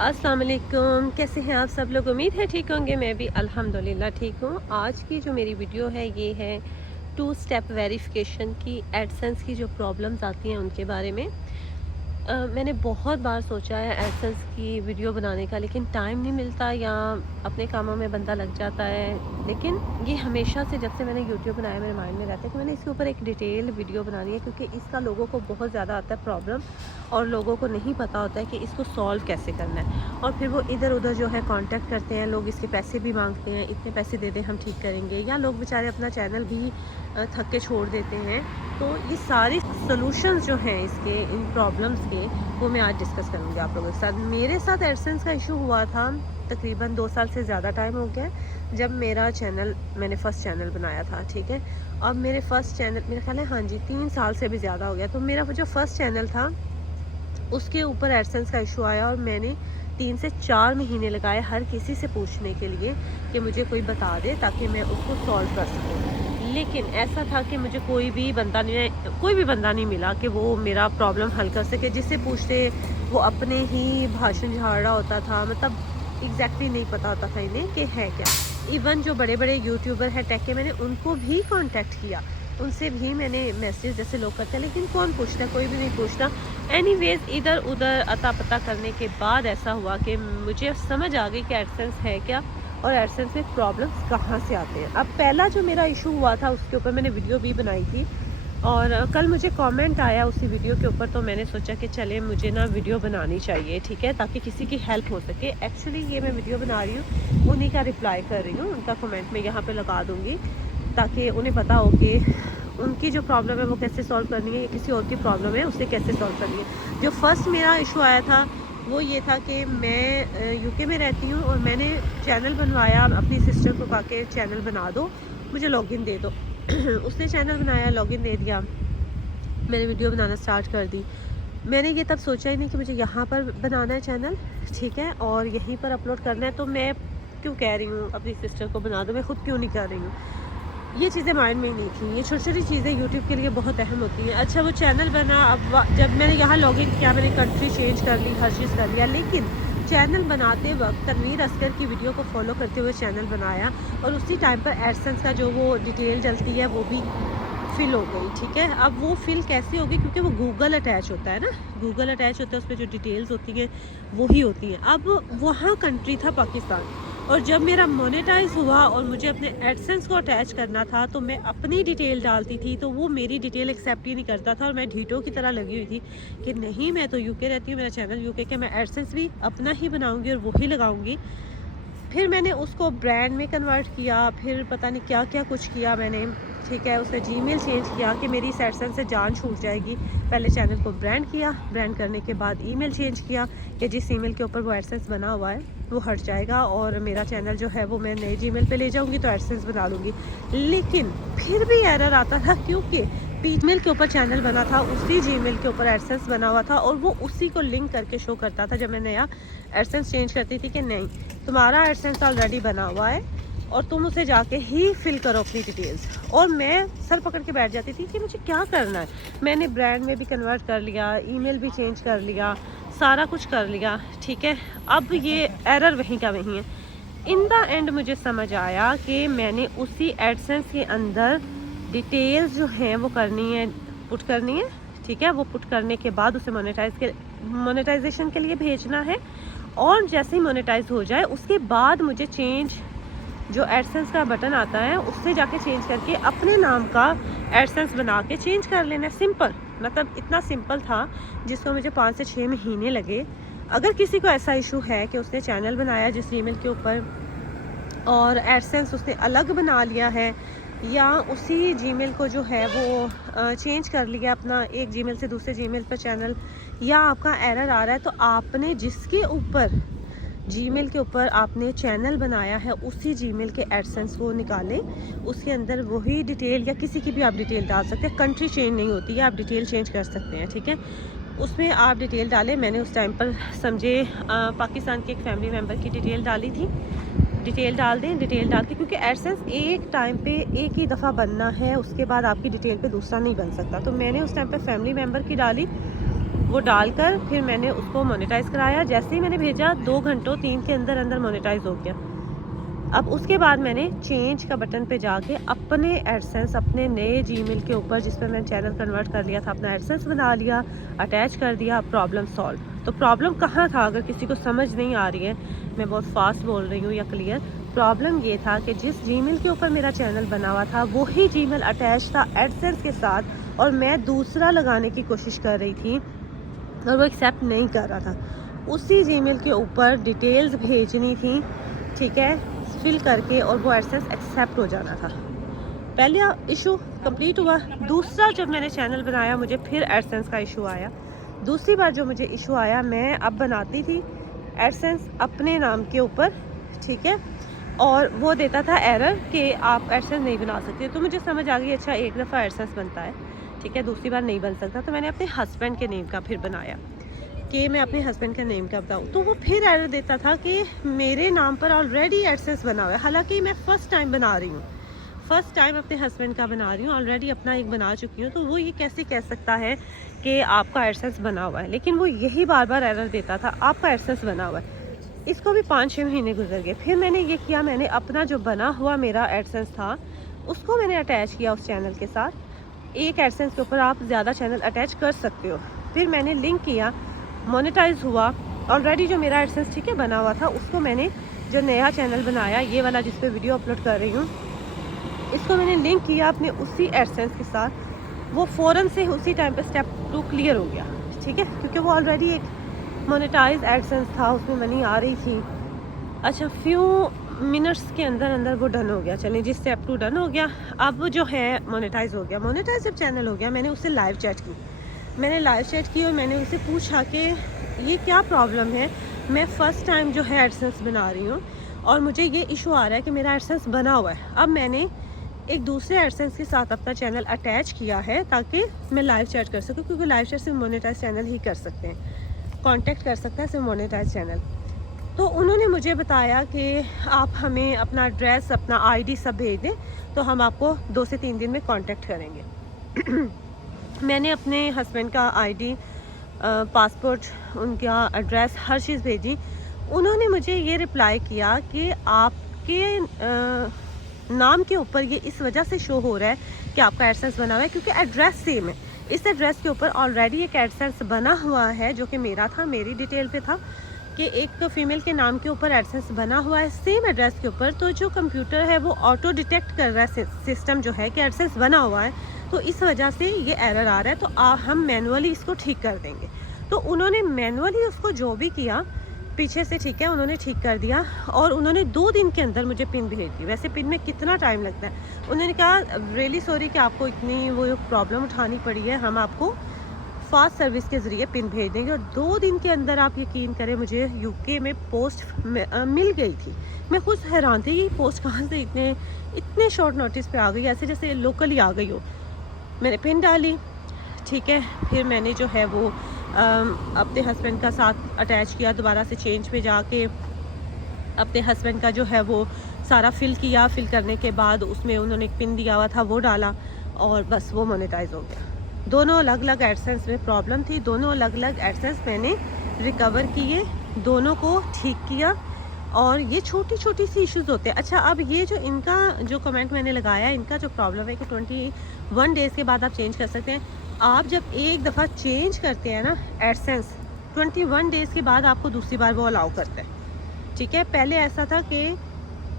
अस्सलाम वालेकुम, कैसे हैं आप सब लोग। उम्मीद है ठीक होंगे। मैं भी अल्हम्दुलिल्लाह ठीक हूँ। आज की जो मेरी वीडियो है ये है 2 स्टेप वेरिफिकेशन की, एडसेंस की जो प्रॉब्लम्स आती हैं उनके बारे में। मैंने बहुत बार सोचा है एडसेंस की वीडियो बनाने का, लेकिन टाइम नहीं मिलता या अपने कामों में बंदा लग जाता है। लेकिन ये हमेशा से जब से मैंने यूट्यूब बनाया मेरे माइंड में रहता है कि मैंने इसके ऊपर एक डिटेल वीडियो बनानी है, क्योंकि इसका लोगों को बहुत ज़्यादा आता है प्रॉब्लम, और लोगों को नहीं पता होता है कि इसको सॉल्व कैसे करना है। और फिर वो इधर उधर जो है कांटेक्ट करते हैं, लोग इसके पैसे भी मांगते हैं, इतने पैसे दे दें हम ठीक करेंगे, या लोग बेचारे अपना चैनल भी थक के छोड़ देते हैं। तो ये सारी सॉल्यूशंस जो हैं इसके, इन प्रॉब्लम्स के, वो मैं आज डिस्कस करूँगी आप लोगों के साथ। मेरे साथ एडसेंस का इशू हुआ था तकरीबन 2 साल से ज़्यादा टाइम हो गया है, जब मेरा चैनल, मैंने फ़र्स्ट चैनल बनाया था, ठीक है। अब मेरे फ़र्स्ट चैनल, मेरा ख्याल है हाँ जी 3 साल से भी ज़्यादा हो गया। तो मेरा जो फ़र्स्ट चैनल था उसके ऊपर एडसेंस का इशू आया, और मैंने 3 से 4 महीने लगाए हर किसी से पूछने के लिए कि मुझे कोई बता दे ताकि मैं उसको सॉल्व कर सकूँ। लेकिन ऐसा था कि मुझे कोई भी बंदा नहीं मिला कि वो मेरा प्रॉब्लम हल कर सके। जिससे पूछते वो अपने ही भाषण झाड़ रहा होता था, मतलब एग्जैक्टली नहीं पता होता था इन्हें कि है क्या। इवन जो बड़े बड़े यूट्यूबर हैं टेक के, मैंने उनको भी कांटेक्ट किया, उनसे भी मैंने मैसेज जैसे लोग करते हैं, लेकिन कौन पूछता, कोई भी नहीं पूछता। एनीवेज इधर उधर अता पता करने के बाद ऐसा हुआ कि मुझे समझ आ गई कि एडसेंस है क्या और एडसेंस में प्रॉब्लम्स कहाँ से आते हैं। अब पहला जो मेरा इशू हुआ था उसके ऊपर मैंने वीडियो भी बनाई थी, और कल मुझे कमेंट आया उसी वीडियो के ऊपर, तो मैंने सोचा कि चले मुझे ना वीडियो बनानी चाहिए, ठीक है, ताकि किसी की हेल्प हो सके। एक्चुअली ये मैं वीडियो बना रही हूँ, उन्हीं का रिप्लाई कर रही हूँ, उनका कमेंट मैं यहाँ पे लगा दूँगी ताकि उन्हें पता हो कि उनकी जो प्रॉब्लम है वो कैसे सॉल्व करनी है, या किसी और की प्रॉब्लम है उसे कैसे सॉल्व करनी है। जो फर्स्ट मेरा इशू आया था वो ये था कि मैं यूके में रहती हूँ, और मैंने चैनल बनवाया, अपनी सिस्टर को कहा कि चैनल बना दो, मुझे लॉगिन दे दो। उसने चैनल बनाया, लॉगिन दे दिया, मैंने वीडियो बनाना स्टार्ट कर दी। मैंने ये तब सोचा ही नहीं कि मुझे यहाँ पर बनाना है चैनल, ठीक है, और यहीं पर अपलोड करना है। तो मैं क्यों कह रही हूँ अपनी सिस्टर को बना दो, मैं खुद क्यों नहीं कर रही हूँ। ये चीज़ें माइंड में ही नहीं थी। ये छोटी छोटी चीज़ें यूट्यूब के लिए बहुत अहम होती हैं। अच्छा, वो चैनल बना, अब जब मैंने यहाँ लॉगिन किया, मैंने कंट्री चेंज कर ली, हर चीज़ कर लिया, लेकिन चैनल बनाते वक्त तनवीर अस्कर की वीडियो को फॉलो करते हुए चैनल बनाया, और उसी टाइम पर एडसेंस का जो वो डिटेल डलती है वो भी फिल हो गई, ठीक है। अब वो फिल कैसे होगी, क्योंकि वो गूगल अटैच होता है ना, गूगल अटैच होता है, उस पर जो डिटेल्स होती हैं वो ही होती हैं। अब वहाँ कंट्री था पाकिस्तान, और जब मेरा मोनेटाइज हुआ और मुझे अपने एडसेंस को अटैच करना था, तो मैं अपनी डिटेल डालती थी, तो वो मेरी डिटेल एक्सेप्ट ही नहीं करता था, और मैं ढीठों की तरह लगी हुई थी कि नहीं, मैं तो यूके रहती हूँ, मेरा चैनल यूके के, मैं एडसेंस भी अपना ही बनाऊँगी और वही लगाऊँगी। फिर मैंने उसको ब्रांड में कन्वर्ट किया, फिर पता नहीं क्या क्या कुछ किया मैंने, ठीक है। उसने जीमेल चेंज किया कि मेरी इस एडसेंस से जान छूट जाएगी। पहले चैनल को ब्रांड किया, ब्रांड करने के बाद ईमेल चेंज किया कि जिस ईमेल के ऊपर वो एडसेंस बना हुआ है वो हट जाएगा, और मेरा चैनल जो है वो मैं नए जीमेल पे ले जाऊंगी, तो एडसेंस बना लूँगी। लेकिन फिर भी एरर आता था, क्योंकि जीमेल के ऊपर चैनल बना था, उसी जीमेल के ऊपर एडसेंस बना हुआ था, और वो उसी को लिंक करके शो करता था जब मैं नया एडसेंस चेंज करती थी कि नहीं, तुम्हारा एडसेंस ऑलरेडी बना हुआ है और तुम उसे जाके ही फिल करो अपनी डिटेल्स। और मैं सर पकड़ के बैठ जाती थी कि मुझे क्या करना है। मैंने ब्रांड में भी कन्वर्ट कर लिया, ईमेल भी चेंज कर लिया, सारा कुछ कर लिया, ठीक है। अब ये एरर वहीं का वहीं है। इन द एंड मुझे समझ आया कि मैंने उसी एडसेंस के अंदर डिटेल्स जो हैं वो करनी है, पुट करनी है, ठीक है। वो पुट करने के बाद उसे मोनेटाइजेशन के लिए भेजना है, और जैसे ही मोनेटाइज हो जाए उसके बाद मुझे चेंज, जो एडसेंस का बटन आता है उससे जाके चेंज करके अपने नाम का एडसेंस बना के चेंज कर लेना। सिंपल, मतलब इतना सिंपल था जिसको मुझे 5 से 6 महीने लगे। अगर किसी को ऐसा इशू है कि उसने चैनल बनाया जिस ईमेल के ऊपर, और एडसेंस उसने अलग बना लिया है, या उसी जीमेल को जो है वो चेंज कर लिया अपना, एक जीमेल से दूसरे जीमेल पर चैनल, या आपका एरर आ रहा है, तो आपने जिसके ऊपर, जीमेल के ऊपर आपने चैनल बनाया है, उसी जीमेल के एडसेंस को निकालें, उसके अंदर वही डिटेल, या किसी की भी आप डिटेल डाल सकते हैं, कंट्री चेंज नहीं होती है, आप डिटेल चेंज कर सकते हैं, ठीक है। उसमें आप डिटेल डालें। मैंने उस टाइम पर समझे पाकिस्तान के एक फैमिली मेम्बर की डिटेल डाली थी। डिटेल डाल दें, डिटेल डाल के, क्योंकि एडसेंस एक टाइम पे एक ही दफ़ा बनना है, उसके बाद आपकी डिटेल पे दूसरा नहीं बन सकता। तो मैंने उस टाइम पे फैमिली मेम्बर की डाली, वो डालकर फिर मैंने उसको मोनेटाइज़ कराया। जैसे ही मैंने भेजा 2 घंटों 3 के अंदर अंदर मोनेटाइज़ हो गया। अब उसके बाद मैंने चेंज का बटन पे जाके अपने एडसेंस अपने नए जीमेल के ऊपर, जिस पे मैंने चैनल कन्वर्ट कर लिया था, अपना एडसेंस बना लिया, अटैच कर दिया। Problem solve. तो प्रॉब्लम कहाँ था, अगर किसी को समझ नहीं आ रही है, मैं बहुत फास्ट बोल रही हूँ या क्लियर, प्रॉब्लम ये था कि जिस जीमेल के ऊपर मेरा चैनल बना हुआ था वही जीमेल अटैच था एडसेंस के साथ, और मैं दूसरा लगाने की कोशिश कर रही थी और वो एक्सेप्ट नहीं कर रहा था। उसी जीमेल के ऊपर डिटेल्स भेजनी थी, ठीक है, फिल करके, और वो एडसेंस एक्सेप्ट हो जाना था। पहला इशू कंप्लीट हुआ। दूसरा जब मैंने चैनल बनाया मुझे फिर एडसेंस का इशू आया। दूसरी बार जो मुझे इशू आया, मैं अब बनाती थी एडसेंस अपने नाम के ऊपर, ठीक है, और वो देता था एरर कि आप एडसेंस नहीं बना सकते। तो मुझे समझ आ गई, अच्छा एक दफ़ा एडसेंस बनता है, ठीक है, दूसरी बार नहीं बन सकता। तो मैंने अपने हस्बैंड के नेम का फिर बनाया कि मैं अपने हस्बैंड के नेम का बताऊँ। तो वो फिर एरर देता था कि मेरे नाम पर ऑलरेडी एडसेंस बना हुआ है, हालांकि मैं फ़र्स्ट टाइम बना रही हूँ, फ़र्स्ट टाइम अपने हस्बैंड का बना रही हूँ, ऑलरेडी अपना एक बना चुकी हूँ। तो वो ये कैसे कह सकता है कि आपका एडसेंस बना हुआ है, लेकिन वो यही बार बार एरर देता था, आपका एडसेंस बना हुआ है। इसको भी 5-6 महीने गुजर गए। फिर मैंने ये किया, मैंने अपना जो बना हुआ मेरा एडसेंस था उसको मैंने अटैच किया उस चैनल के साथ। एक एडसेंस के ऊपर आप ज़्यादा चैनल अटैच कर सकते हो। फिर मैंने लिंक किया, मोनेटाइज हुआ। ऑलरेडी जो मेरा एडसेंस, ठीक है, बना हुआ था, उसको मैंने जो नया चैनल बनाया, ये वाला जिस पे वीडियो अपलोड कर रही हूँ, इसको मैंने लिंक किया अपने उसी एडसेंस के साथ। वो फ़ौरन से उसी टाइम पे स्टेप 2 क्लियर हो गया, ठीक है, क्योंकि वो ऑलरेडी एक मोनेटाइज एडसेंस था, उसमें मनी आ रही थी। अच्छा, फ्यू मिनट्स के अंदर अंदर वो डन हो गया। चलिए जी, स्टेप 2 डन हो गया। अब जो है मोनेटाइज हो गया। मोनेटाइज जब चैनल हो गया, मैंने उससे लाइव चैट की। मैंने लाइव चैट की और मैंने उससे पूछा कि ये क्या प्रॉब्लम है, मैं फ़र्स्ट टाइम जो है एडसेंस बना रही हूँ और मुझे ये इशू आ रहा है कि मेरा एडसेंस बना हुआ है। अब मैंने एक दूसरे एडसेंस के साथ अपना चैनल अटैच किया है ताकि मैं लाइव चैट कर सकूँ, क्योंकि लाइव चैट सिर्फ मोनेटाइज चैनल ही कर सकते हैं, कांटेक्ट कर सकता है सिर्फ मोनेटाइज चैनल। तो उन्होंने मुझे बताया कि आप हमें अपना एड्रेस, अपना आईडी सब भेज दें, तो हम आपको 2 से 3 दिन में कांटेक्ट करेंगे। मैंने अपने हस्बैंड का आईडी, पासपोर्ट, उनका एड्रेस, हर चीज़ भेजी। उन्होंने मुझे ये रिप्लाई किया कि आपके नाम के ऊपर ये इस वजह से शो हो रहा है कि आपका एडसेंस बना हुआ है क्योंकि एड्रेस सेम है। इस एड्रेस के ऊपर ऑलरेडी एक एडसेंस बना हुआ है जो कि मेरा था, मेरी डिटेल पे था कि एक फीमेल के नाम के ऊपर एडसेंस बना हुआ है सेम एड्रेस के ऊपर। तो जो कंप्यूटर है वो ऑटो डिटेक्ट कर रहा है, सिस्टम जो है कि एडसेंस बना हुआ है, तो इस वजह से ये एरर आ रहा है, तो हम मैनुअली इसको ठीक कर देंगे। तो उन्होंने मैनुअली उसको जो भी किया पीछे से, ठीक है, उन्होंने ठीक कर दिया और उन्होंने 2 दिन के अंदर मुझे पिन भेज दी। वैसे पिन में कितना टाइम लगता है, उन्होंने कहा रियली सॉरी कि आपको इतनी वो प्रॉब्लम उठानी पड़ी है, हम आपको फास्ट सर्विस के ज़रिए पिन भेज देंगे। और 2 दिन के अंदर आप यकीन करें मुझे यूके में पोस्ट मिल गई थी। मैं खुद हैरान थी कि पोस्ट कहाँ से इतने शॉर्ट नोटिस पे आ गई, ऐसे जैसे लोकल ही आ गई हो। मैंने पिन डाली, ठीक है, फिर मैंने जो है वो अपने हस्बैंड का साथ अटैच किया, दोबारा से चेंज पे जाके अपने हस्बैंड का जो है वो सारा फिल किया। फिल करने के बाद उसमें उन्होंने एक पिन दिया हुआ था, वो डाला और बस वो मोनेटाइज हो गया। दोनों अलग अलग एडसेंस में प्रॉब्लम थी, दोनों अलग अलग एडसेंस मैंने रिकवर किए, दोनों को ठीक किया। और ये छोटी छोटी सी इश्यूज़ होते हैं। अच्छा, अब ये जो इनका जो कमेंट मैंने लगाया, इनका जो प्रॉब्लम है कि 21 डेज़ के बाद आप चेंज कर सकते हैं। आप जब एक दफ़ा चेंज करते हैं ना एडसेंस, 21 डेज़ के बाद आपको दूसरी बार वो अलाउ करता है, ठीक है। पहले ऐसा था कि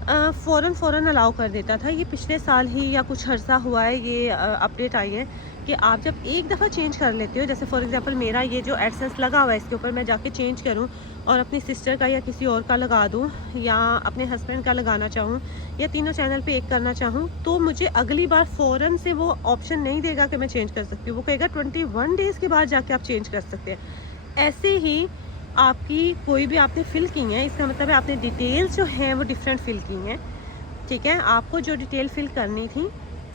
फ़ौरन अलाउ कर देता था। ये पिछले साल ही या कुछ अर्सा हुआ है ये अपडेट आई है कि आप जब एक दफ़ा चेंज कर लेते हो, जैसे फॉर एग्जांपल मेरा ये जो एडसेंस लगा हुआ है इसके ऊपर मैं जाके चेंज करूं और अपनी सिस्टर का या किसी और का लगा दूं या अपने हस्बैंड का लगाना चाहूं या तीनों चैनल पे एक करना चाहूं, तो मुझे अगली बार फ़ौरन से वो ऑप्शन नहीं देगा कि मैं चेंज कर सकती हूँ। वो कहेगा 21 डेज़ के बाद जाके आप चेंज कर सकते हैं। ऐसे ही आपकी कोई भी आपने फ़िल की है, इसका मतलब है आपने डिटेल्स जो हैं वो डिफरेंट फ़िल की हैं, ठीक है। आपको जो डिटेल फ़िल करनी थी,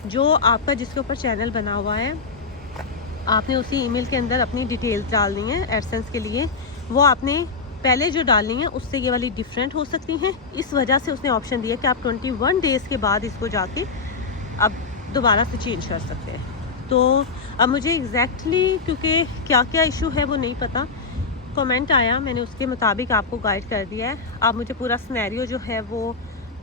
जो आपका जिसके ऊपर चैनल बना हुआ है, आपने उसी ईमेल के अंदर अपनी डिटेल्स डालनी है एडसेंस के लिए। वो आपने पहले जो डालनी है उससे ये वाली डिफरेंट हो सकती हैं। इस वजह से उसने ऑप्शन दिया कि आप 21 डेज़ के बाद इसको जाके अब दोबारा से चेंज कर सकते हैं। तो अब मुझे एग्जैक्टली क्योंकि क्या क्या इशू है वो नहीं पता, कमेंट आया मैंने उसके मुताबिक आपको गाइड कर दिया है। आप मुझे पूरा स्नैरियो जो है वो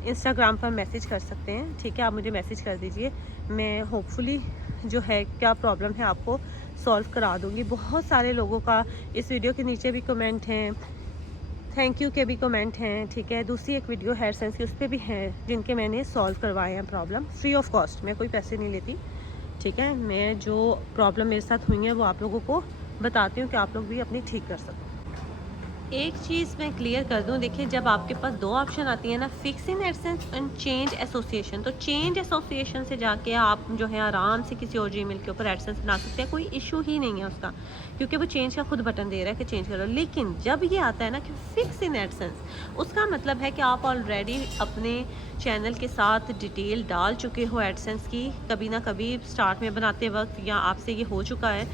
इंस्टाग्राम पर मैसेज कर सकते हैं, ठीक है, आप मुझे मैसेज कर दीजिए। मैं होपफुली जो है क्या प्रॉब्लम है आपको सॉल्व करा दूँगी। बहुत सारे लोगों का इस वीडियो के नीचे भी कमेंट हैं, थैंक यू के भी कमेंट हैं, ठीक है। दूसरी एक वीडियो हेयर सेंस की उस पर भी हैं जिनके मैंने सॉल्व करवाए हैं प्रॉब्लम फ्री ऑफ कॉस्ट, मैं कोई पैसे नहीं लेती, ठीक है। मैं जो प्रॉब्लम मेरे साथ हुई है वो आप लोगों को बताती हूँ कि आप लोग भी अपनी ठीक कर सकें। एक चीज़ मैं क्लियर कर दूं, देखिए जब आपके पास दो ऑप्शन आती है ना, fix in AdSense and change association, तो चेंज एसोसिएशन से जाके आप जो है आराम से किसी और जीमेल के ऊपर एडसेंस बना सकते हैं, कोई इशू ही नहीं है उसका, क्योंकि वो चेंज का खुद बटन दे रहा है कि चेंज करो। लेकिन जब ये आता है ना कि फिक्स इन एडसेंस, उसका मतलब है कि आप ऑलरेडी अपने चैनल के साथ डिटेल डाल चुके हो एडसेंस की, कभी ना कभी स्टार्ट में बनाते वक्त, या आपसे ये हो चुका है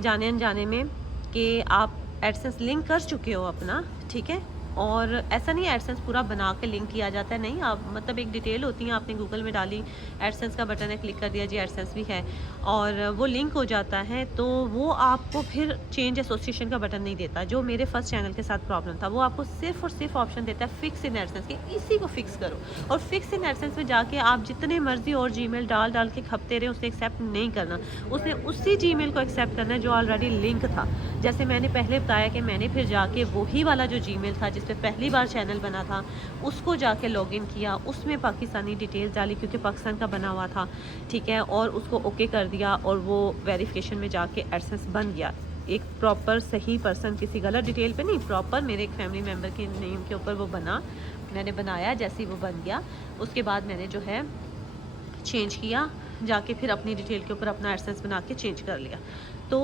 जाने अनजाने में कि आप एडसेंस लिंक कर चुके हो अपना, ठीक है। और ऐसा नहीं एडसेंस पूरा बना के लिंक किया जाता है, नहीं, आप मतलब एक डिटेल होती है, आपने गूगल में डाली, एडसेंस का बटन है, क्लिक कर दिया जी एडसेंस भी है, और वो लिंक हो जाता है, तो वो आपको फिर चेंज एसोसिएशन का बटन नहीं देता। जो मेरे फर्स्ट चैनल के साथ प्रॉब्लम था, वो आपको सिर्फ और सिर्फ ऑप्शन देता है फिक्स इन एडसेंस के, इसी को फिक्स करो। और फिक्स इन एडसेंस में जाके आप जितने मर्जी और जीमेल डाल डाल के खपते रहे, उसे एक्सेप्ट नहीं करना, उसने उसी जीमेल को एक्सेप्ट करना है जो ऑलरेडी लिंक था। जैसे मैंने पहले बताया कि मैंने फिर जाके वही वाला जो जीमेल था जिस पे पहली बार चैनल बना था, उसको जाके लॉगिन किया, उसमें पाकिस्तानी डिटेल्स डाली क्योंकि पाकिस्तान का बना हुआ था, ठीक है, और उसको ओके कर दिया, और वो वेरिफिकेशन में जाके एडसेंस बन गया। एक प्रॉपर सही पर्सन, किसी गलत डिटेल पे नहीं, प्रॉपर मेरे एक फैमिली मेम्बर के नेम के ऊपर वो बना, मैंने बनाया, जैसे ही वो बन गया उसके बाद मैंने जो है चेंज किया, जाके फिर अपनी डिटेल के ऊपर अपना एडसेंस बना के चेंज कर लिया। तो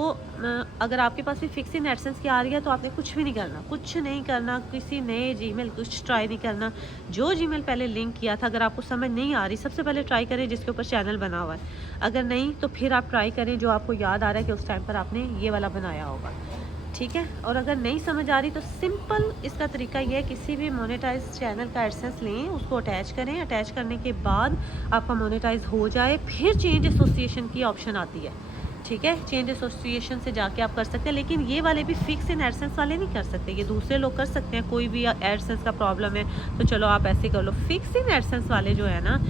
अगर आपके पास भी फिक्स इन एडसेंस की आ रही है तो आपने कुछ भी नहीं करना, कुछ नहीं करना, किसी नए जीमेल कुछ ट्राई नहीं करना। जो जीमेल पहले लिंक किया था, अगर आपको समझ नहीं आ रही, सबसे पहले ट्राई करें जिसके ऊपर चैनल बना हुआ है, अगर नहीं तो फिर आप ट्राई करें जो आपको याद आ रहा है कि उस टाइम पर आपने ये वाला बनाया होगा, ठीक है। और अगर नहीं समझ आ रही तो सिंपल इसका तरीका ये है, किसी भी मोनेटाइज चैनल का एडसेंस लें, उसको अटैच करें, अटैच करने के बाद आपका मोनेटाइज हो जाए, फिर चेंज एसोसिएशन की ऑप्शन आती है, ठीक है। चेंज एसोसिएशन से जाके आप कर सकते हैं, लेकिन ये वाले भी फिक्स इन एडसेंस वाले नहीं कर सकते, ये दूसरे लोग कर सकते हैं। कोई भी एडसेंस का प्रॉब्लम है तो चलो आप ऐसे कर लो। फिक्स इन एडसेंस वाले जो है ना,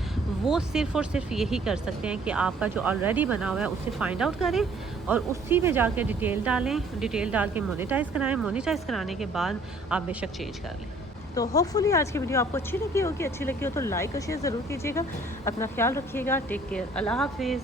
वो सिर्फ और सिर्फ यही कर सकते हैं कि आपका जो ऑलरेडी बना हुआ है उसे फाइंड आउट करें और उसी में जाके डिटेल डालें, डिटेल डाल के मोनेटाइज कराएं, मोनेटाइज कराने के बाद आप बेशक चेंज कर लें। तो होपफुली आज की वीडियो आपको अच्छी लगी होगी, अच्छी लगी हो तो लाइक और शेयर ज़रूर कीजिएगा। अपना ख्याल रखिएगा, टेक केयर, अल्लाह हाफिज़।